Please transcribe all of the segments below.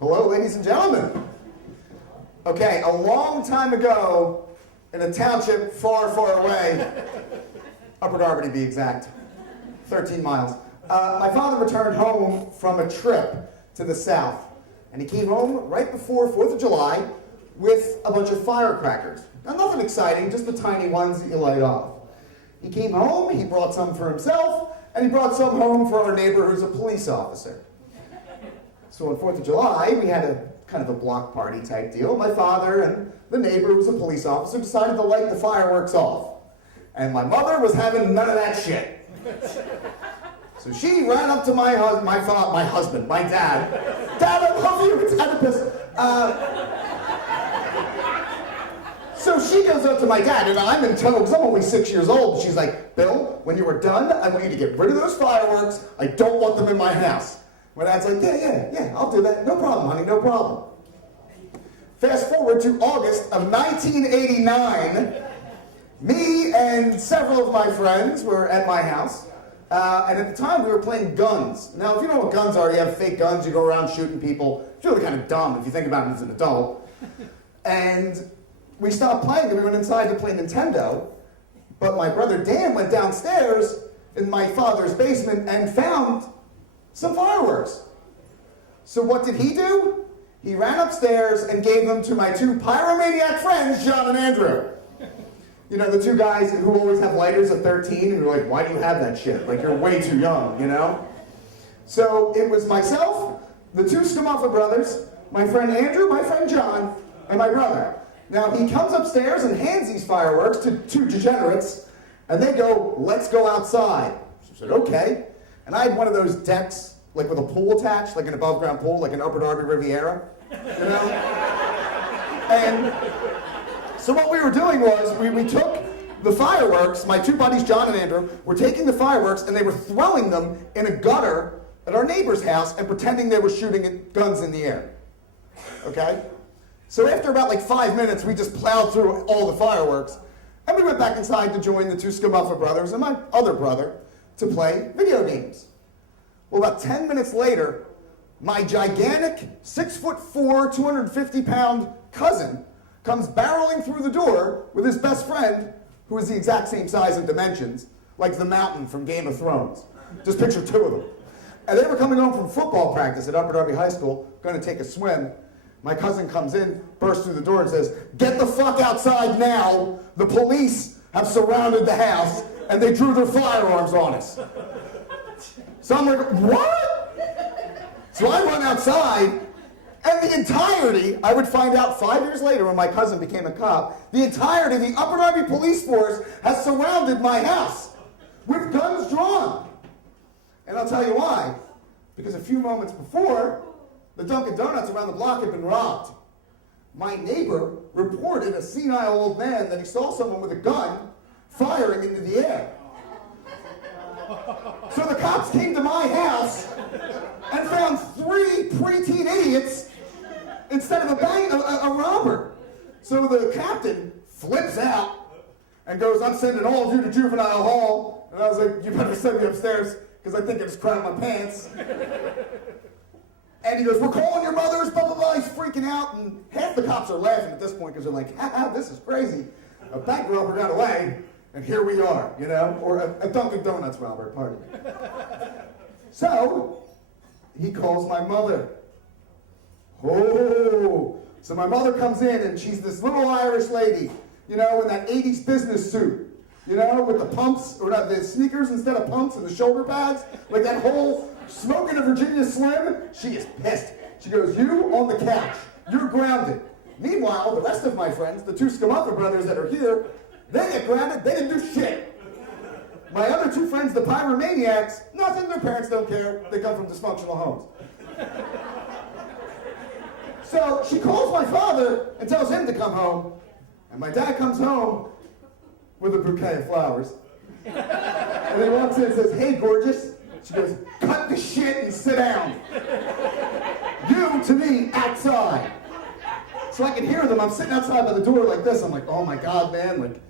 Hello, ladies and gentlemen. Okay, a long time ago, in a township far, far away, Upper Darby to be exact, 13 miles, my father returned home from a trip to the south. And he came home right before 4th of July with a bunch of firecrackers. Now, nothing exciting, just the tiny ones that you light off. He came home, he brought some for himself, and he brought some home for our neighbor who's a police officer. So on 4th of July, we had a kind of a block party type deal. My father and the neighbor who's a police officer decided to light the fireworks off. And my mother was having none of that shit. So she ran up to my husband, my dad. Dad, I love you, it's kind of pissed. So she goes up to my dad, and I'm in tow because I'm only 6 years old. She's like, Bill, when you are done, I want you to get rid of those fireworks. I don't want them in my house. My dad's like, yeah, I'll do that. No problem, honey, no problem. Fast forward to August of 1989. Me and several of my friends were at my house. And at the time, we were playing guns. Now, if you know what guns are, you have fake guns, you go around shooting people. It's really kind of dumb if you think about it as an adult. And we stopped playing and we went inside to play Nintendo. But my brother Dan went downstairs in my father's basement and found some fireworks. So what did he do? He ran upstairs and gave them to my two pyromaniac friends, John and Andrew. You know, the two guys who always have lighters at 13, and you're like, why do you have that shit? Like, you're way too young, you know? So it was myself, the two Skamuffa brothers, my friend Andrew, my friend John, and my brother. Now, he comes upstairs and hands these fireworks to two degenerates, and they go, let's go outside. So I said, okay. And I had one of those decks, like with a pool attached, like an above-ground pool, like an Upper Darby Riviera, you know? And so what we were doing was, we took the fireworks, my two buddies, John and Andrew, were taking the fireworks and they were throwing them in a gutter at our neighbor's house and pretending they were shooting guns in the air, okay? So after about like 5 minutes, we just plowed through all the fireworks and we went back inside to join the two Skamuffa brothers and my other brother to play video games. Well, about 10 minutes later, my gigantic 6'4", 250-pound cousin comes barreling through the door with his best friend, who is the exact same size and dimensions, like the mountain from Game of Thrones. Just picture two of them. And they were coming home from football practice at Upper Darby High School, going to take a swim. My cousin comes in, bursts through the door and says, get the fuck outside now. The police have surrounded the house and they drew their firearms on us. So I'm like, what? So I run outside. And the entirety, I would find out 5 years later when my cousin became a cop, the entirety of the Upper Darby police force has surrounded my house with guns drawn. And I'll tell you why. Because a few moments before, the Dunkin' Donuts around the block had been robbed. My neighbor reported a senile old man that he saw someone with a gun firing into the air. So the cops came to my house and found 3 preteen idiots instead of a robber. So the captain flips out and goes, I'm sending all of you to juvenile hall. And I was like, you better send me upstairs because I think I just crapped my pants. And he goes, we're calling your mothers, blah, blah, blah. He's freaking out. And half the cops are laughing at this point because they're like, ha, this is crazy. A bank robber got away, and here we are, you know? Or a Dunkin' Donuts robber, pardon me. So he calls my mother. Oh, so my mother comes in and she's this little Irish lady, you know, in that 80s business suit, you know, with the pumps, or not, the sneakers instead of pumps and the shoulder pads, like that whole smoking a Virginia Slim. She is pissed. She goes, you on the couch, you're grounded. Meanwhile, the rest of my friends, the two Skamuffa brothers that are here, they get grounded, they didn't do shit. My other two friends, the pyromaniacs, nothing, their parents don't care, they come from dysfunctional homes. So she calls my father and tells him to come home, and my dad comes home with a bouquet of flowers. And he walks in and says, hey, gorgeous. She goes, cut the shit and sit down. You, to me, outside. So I can hear them. I'm sitting outside by the door like this. I'm like, oh my God, man. Like,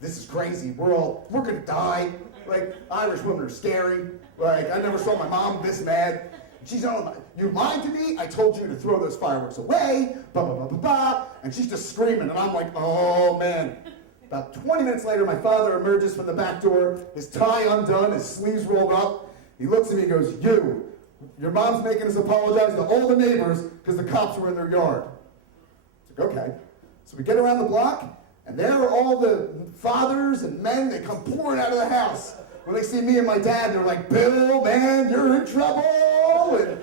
this is crazy. We're gonna die. Like, Irish women are scary. Like, I never saw my mom this mad. She's on, you lied to me. I told you to throw those fireworks away. Blah, blah, blah, blah, blah. And she's just screaming. And I'm like, oh, man. About 20 minutes later, my father emerges from the back door, his tie undone, his sleeves rolled up. He looks at me and goes, your mom's making us apologize to all the neighbors because the cops were in their yard. I was like, okay. So we get around the block, and there are all the fathers and men. They come pouring out of the house. When they see me and my dad, they're like, Bill, man, you're in trouble. And,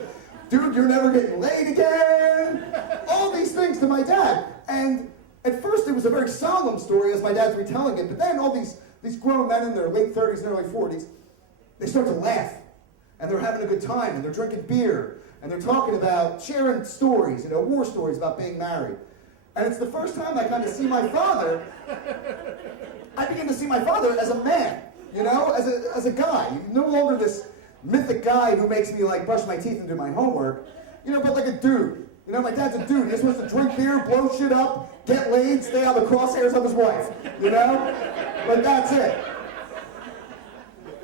dude, you're never getting laid again. All these things to my dad. And at first, it was a very solemn story as my dad's retelling it. But then all these grown men in their late 30s and early 40s, they start to laugh. And they're having a good time. And they're drinking beer. And they're talking about sharing stories, war stories about being married. And it's the first time I kind of see my father. I begin to see my father as a man. As a guy. No longer this mythic guy who makes me like brush my teeth and do my homework, but like a dude. My dad's a dude. He's supposed to drink beer, blow shit up, get laid, stay out of the crosshairs of his wife, But that's it.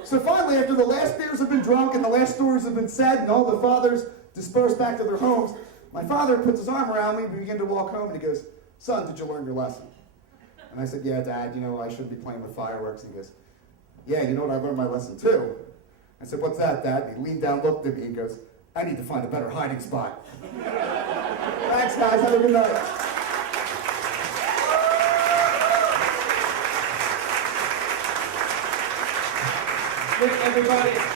So finally, after the last beers have been drunk and the last stories have been said and all the fathers disperse back to their homes, my father puts his arm around me, we begin to walk home, and he goes, son, did you learn your lesson? And I said, yeah, Dad, I shouldn't be playing with fireworks. And he goes, yeah, you know what, I learned my lesson too. I said, what's that, Dad? And he leaned down, looked at me, and goes, I need to find a better hiding spot. Thanks, guys. Have a good night. Everybody.